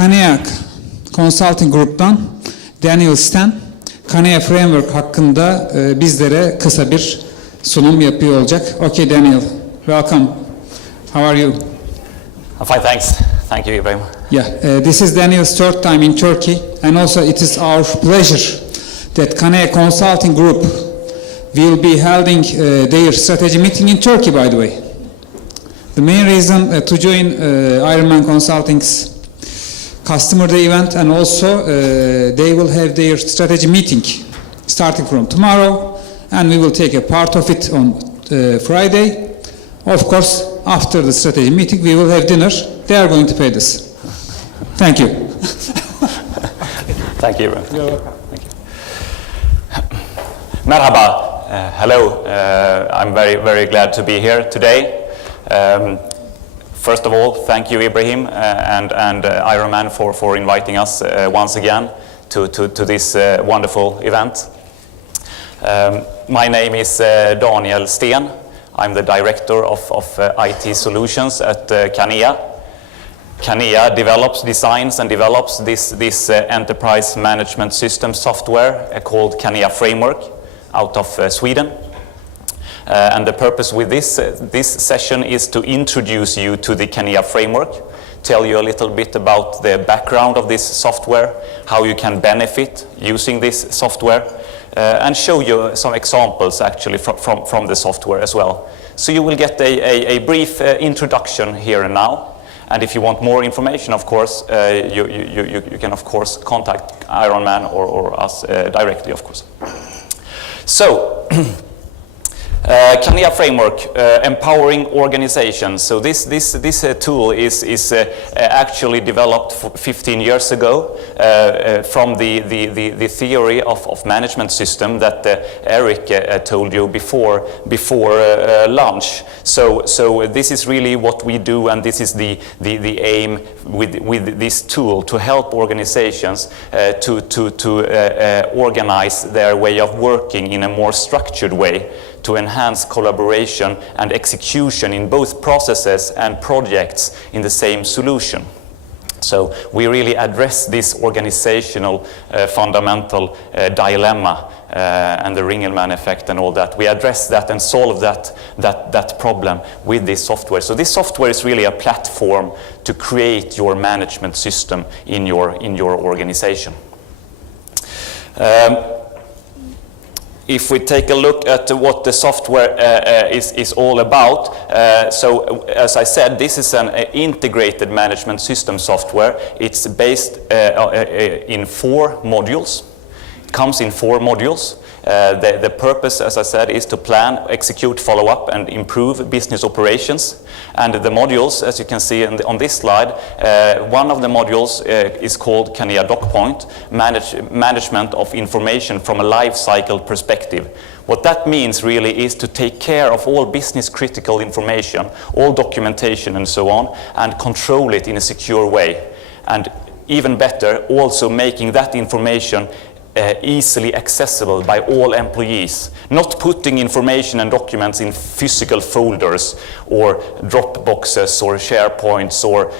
Canea Consulting Group'tan Daniel Sten, Canea Framework hakkında bizlere kısa bir sunum yapıyor olacak. Okay Daniel, welcome. How are you? I'm fine, thanks. Thank you, Ibrahim. Yeah, this is Daniel's third time in Turkey, and also it is our pleasure that Canea Consulting Group will be holding their strategy meeting in Turkey, by the way. The main reason to join Ironman Consulting's customer day event, and also they will have their strategy meeting starting from tomorrow, and we will take a part of it on Friday. Of course, after the strategy meeting, we will have dinner. They are going to pay this. Thank you. Thank you, Ibrahim. Thank you. Merhaba. Hello. I'm very glad to be here today. First of all, thank you, Ibrahim, and Ironman for inviting us once again to this wonderful event. My name is Daniel Sten. I'm the director of IT solutions at Canea. Canea designs and develops this enterprise management system software called Canea Framework out of Sweden. And the purpose with this session is to introduce you to the Canea Framework, tell you a little bit about the background of this software, how you can benefit using this software, and show you some examples actually from the software as well. So you will get a brief introduction here and now. And if you want more information, of course, you can of course contact Ironman or us directly, of course. So, Canea Framework, empowering organizations. So this tool is actually developed 15 years ago from the theory of management system that Eric told you before lunch. So this is really what we do, and this is the aim with this tool, to help organizations to organize their way of working in a more structured way, to enhance collaboration and execution in both processes and projects in the same solution. So we really address this organizational fundamental dilemma and the Ringelmann effect and all that. We address that and solve that problem with this software. So this software is really a platform to create your management system in your organization. If we take a look at what the software is all about, so as I said, this is an integrated management system software. It's based in 4 modules. It comes in 4 modules. The purpose, as I said, is to plan, execute, follow up, and improve business operations. And the modules, as you can see on this slide, one of the modules is called Canea DocPoint, management of information from a life cycle perspective. What that means really is to take care of all business critical information, all documentation and so on, and control it in a secure way. And even better, also making that information easily accessible by all employees, not putting information and documents in physical folders or Dropboxes or SharePoints or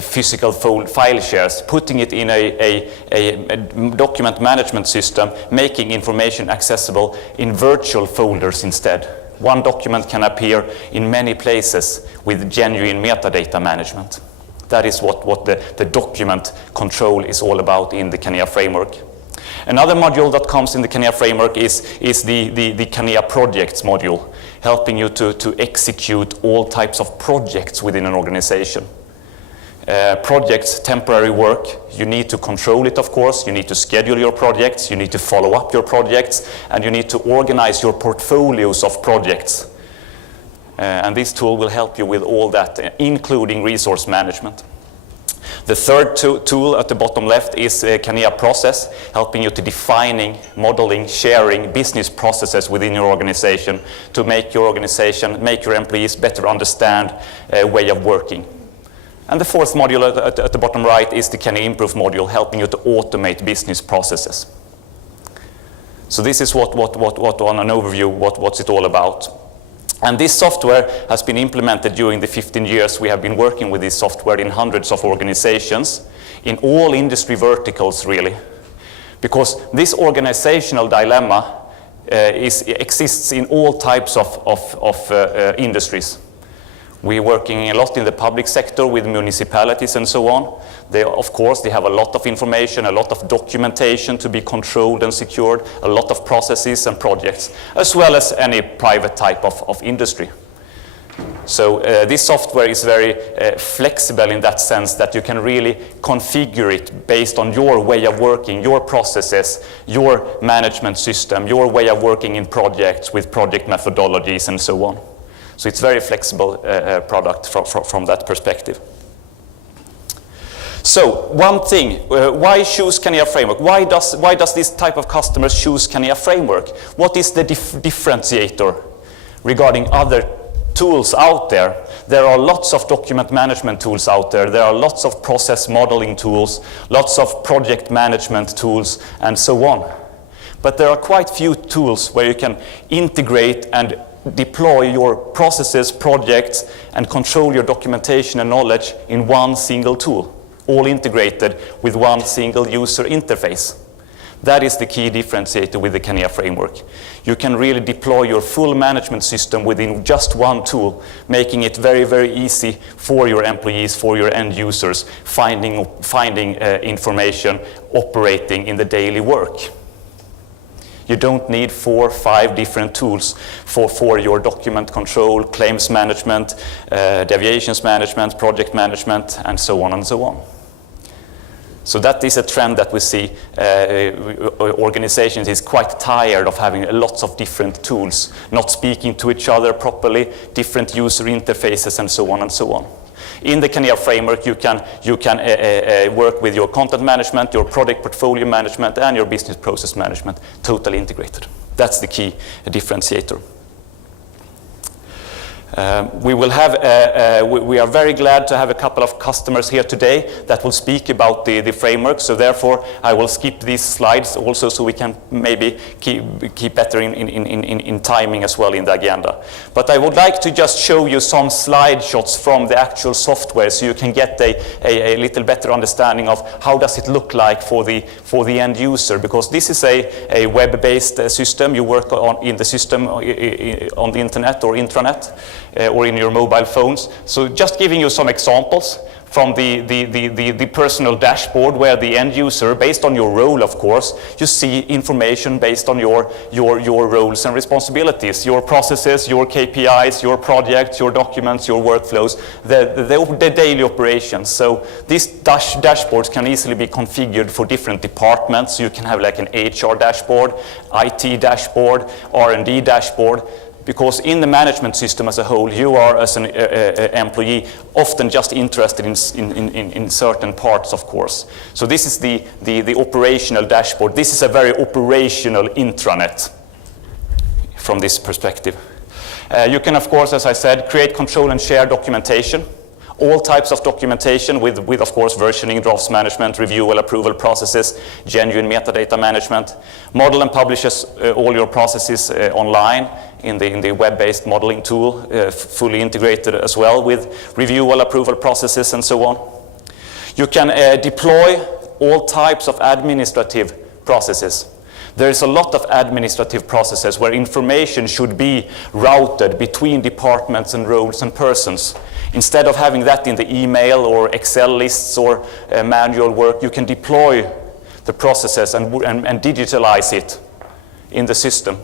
physical file shares, putting it in a document management system, making information accessible in virtual folders instead. One document can appear in many places with genuine metadata management. That is what the document control is all about in the Canea Framework. Another module that comes in the Canea Framework is the Canea Projects module, helping you to execute all types of projects within an organization. Projects, temporary work, you need to control it, of course, you need to schedule your projects, you need to follow up your projects, and you need to organize your portfolios of projects. And this tool will help you with all that, including resource management. The third tool at the bottom left is Canea Process, helping you to defining, modeling, sharing business processes within your organization to make your organization, make your employees better understand a way of working. And the fourth module at the bottom right is the Canea Improve module, helping you to automate business processes. So this is what on an overview, what's it all about. And this software has been implemented during the 15 years we have been working with this software in hundreds of organizations, in all industry verticals really. Because this organizational dilemma exists in all types of industries. We're working a lot in the public sector with municipalities and so on. Of course, they have a lot of information, a lot of documentation to be controlled and secured, a lot of processes and projects, as well as any private type of industry. So this software is very flexible in that sense that you can really configure it based on your way of working, your processes, your management system, your way of working in projects with project methodologies and so on. So it's a very flexible product from that perspective. So one thing, why choose Canea Framework? Why does this type of customers choose Canea Framework? What is the differentiator regarding other tools out there? There are lots of document management tools out there. There are lots of process modeling tools, lots of project management tools, and so on. But there are quite few tools where you can integrate and deploy your processes, projects, and control your documentation and knowledge in one single tool, all integrated with one single user interface. That is the key differentiator with the Canea Framework. You can really deploy your full management system within just one tool, making it very, very easy for your employees, for your end users, finding information, operating in the daily work. You don't need 4 or 5 different tools for your document control, claims management, deviations management, project management, and so on and so on. So that is a trend that we see. Organizations is quite tired of having lots of different tools, not speaking to each other properly, different user interfaces, and so on and so on. In the Canea Framework, you can work with your content management, your product portfolio management, and your business process management, totally integrated. That's the key differentiator. We are very glad to have a couple of customers here today that will speak about the framework. So therefore, I will skip these slides also, so we can maybe keep better in timing as well in the agenda. But I would like to just show you some slide shots from the actual software, so you can get a little better understanding of how does it look like for the end user. Because this is a web-based system. You work in the system on the internet or intranet. Or in your mobile phones. So just giving you some examples from the personal dashboard, where the end user, based on your role of course, you see information based on your roles and responsibilities, your processes, your KPIs, your projects, your documents, your workflows, the daily operations. So these dashboards can easily be configured for different departments. You can have like an HR dashboard, IT dashboard, R&D dashboard. Because in the management system as a whole, you are, as an employee, often just interested in certain parts, of course. So this is the operational dashboard. This is a very operational intranet from this perspective. You can, of course, as I said, create, control, and share documentation. All types of documentation with of course, versioning, drafts management, review, approval processes, genuine metadata management. Model and publishes all your processes online in the web-based modeling tool, fully integrated as well with review, approval processes, and so on. You can deploy all types of administrative processes. There is a lot of administrative processes where information should be routed between departments and roles and persons. Instead of having that in the email or Excel lists or manual work, you can deploy the processes and digitalize it in the system.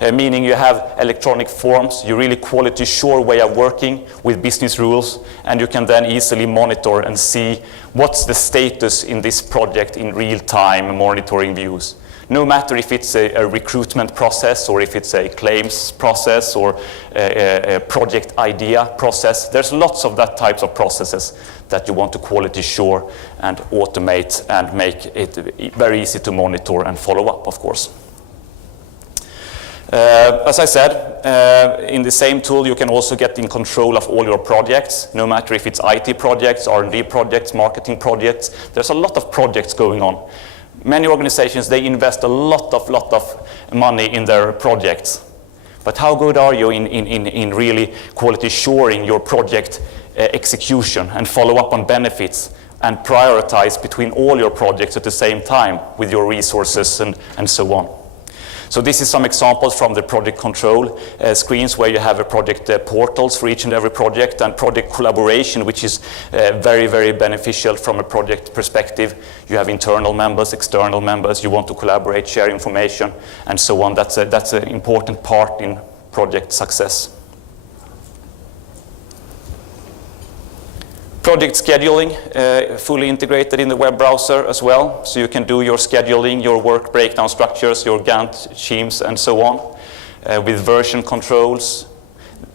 Meaning you have electronic forms, you really quality sure way of working with business rules, and you can then easily monitor and see what's the status in this project in real time, monitoring views. No matter if it's a recruitment process or if it's a claims process or a project idea process, there's lots of that types of processes that you want to quality sure and automate and make it very easy to monitor and follow up, of course. As I said, in the same tool you can also get in control of all your projects, no matter if it's IT projects, R&D projects, marketing projects. There's a lot of projects going on. Many organizations, they invest a lot of money in their projects. But how good are you in really quality assuring your project execution and follow up on benefits and prioritize between all your projects at the same time with your resources and so on? So this is some examples from the project control screens, where you have a project portals for each and every project, and project collaboration, which is very, very beneficial from a project perspective. You have internal members, external members, you want to collaborate, share information, and so on. That's an important part in project success. Project scheduling, fully integrated in the web browser as well, so you can do your scheduling, your work breakdown structures, your Gantt schemes, and so on, with version controls,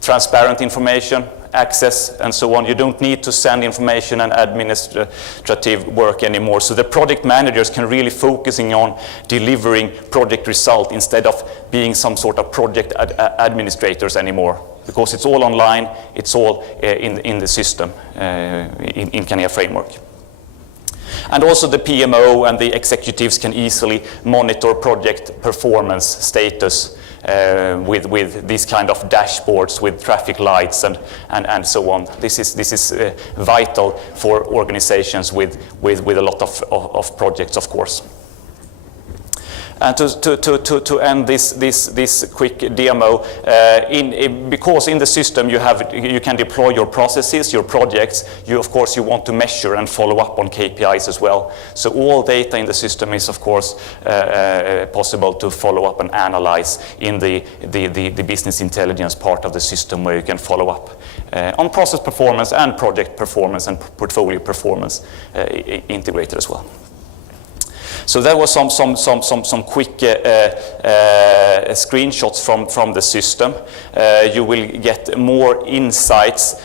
transparent information, access, and so on. You don't need to send information and administrative work anymore, so the project managers can really focusing on delivering project result instead of being some sort of project administrators anymore. Because it's all online, it's all in the system in Canea framework. And also the PMO and the executives can easily monitor project performance status with these kind of dashboards with traffic lights and so on. This is vital for organizations with a lot of projects, of course. And to end this quick demo, because in the system you can deploy your processes, your projects. Of course you want to measure and follow up on KPIs as well. So all data in the system is of course possible to follow up and analyze in the business intelligence part of the system, where you can follow up on process performance and project performance and portfolio performance integrated as well. So that was some quick screenshots from the system. You will get more insights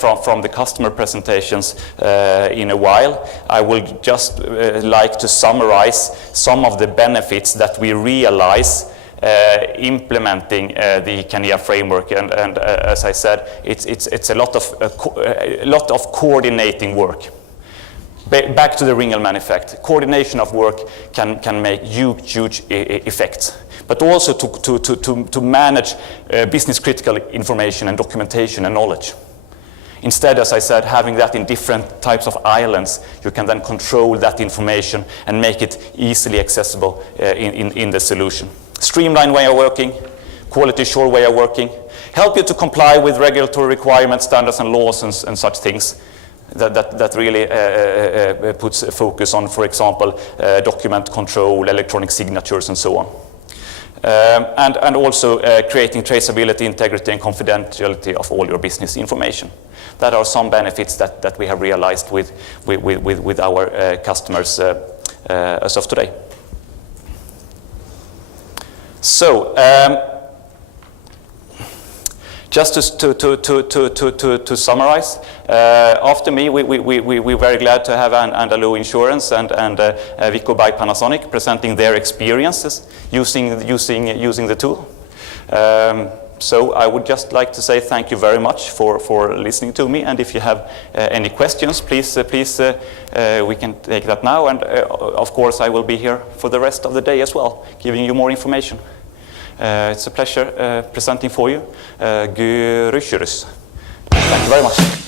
from the customer presentations in a while. I will just like to summarize some of the benefits that we realize implementing the Canea framework, and as I said, it's a lot of coordinating work. Back to the Ringelmann effect. Coordination of work can make huge effects. But also to manage business critical information and documentation and knowledge. Instead, as I said, having that in different types of islands, you can then control that information and make it easily accessible in the solution. Streamlined way of working, quality sure way of working, help you to comply with regulatory requirements, standards and laws and such things. That really puts a focus on, for example, document control, electronic signatures, and so on. And also creating traceability, integrity, and confidentiality of all your business information. That are some benefits that we have realized with our customers as of today. So. Just to summarize, after me, we're very glad to have Andalou Insurance and Vico by Panasonic presenting their experiences using the tool. So I would just like to say thank you very much for listening to me, and if you have any questions, please we can take that now, and of course I will be here for the rest of the day as well, giving you more information. It's a pleasure presenting for you. Görüşürüz. Thank you very much.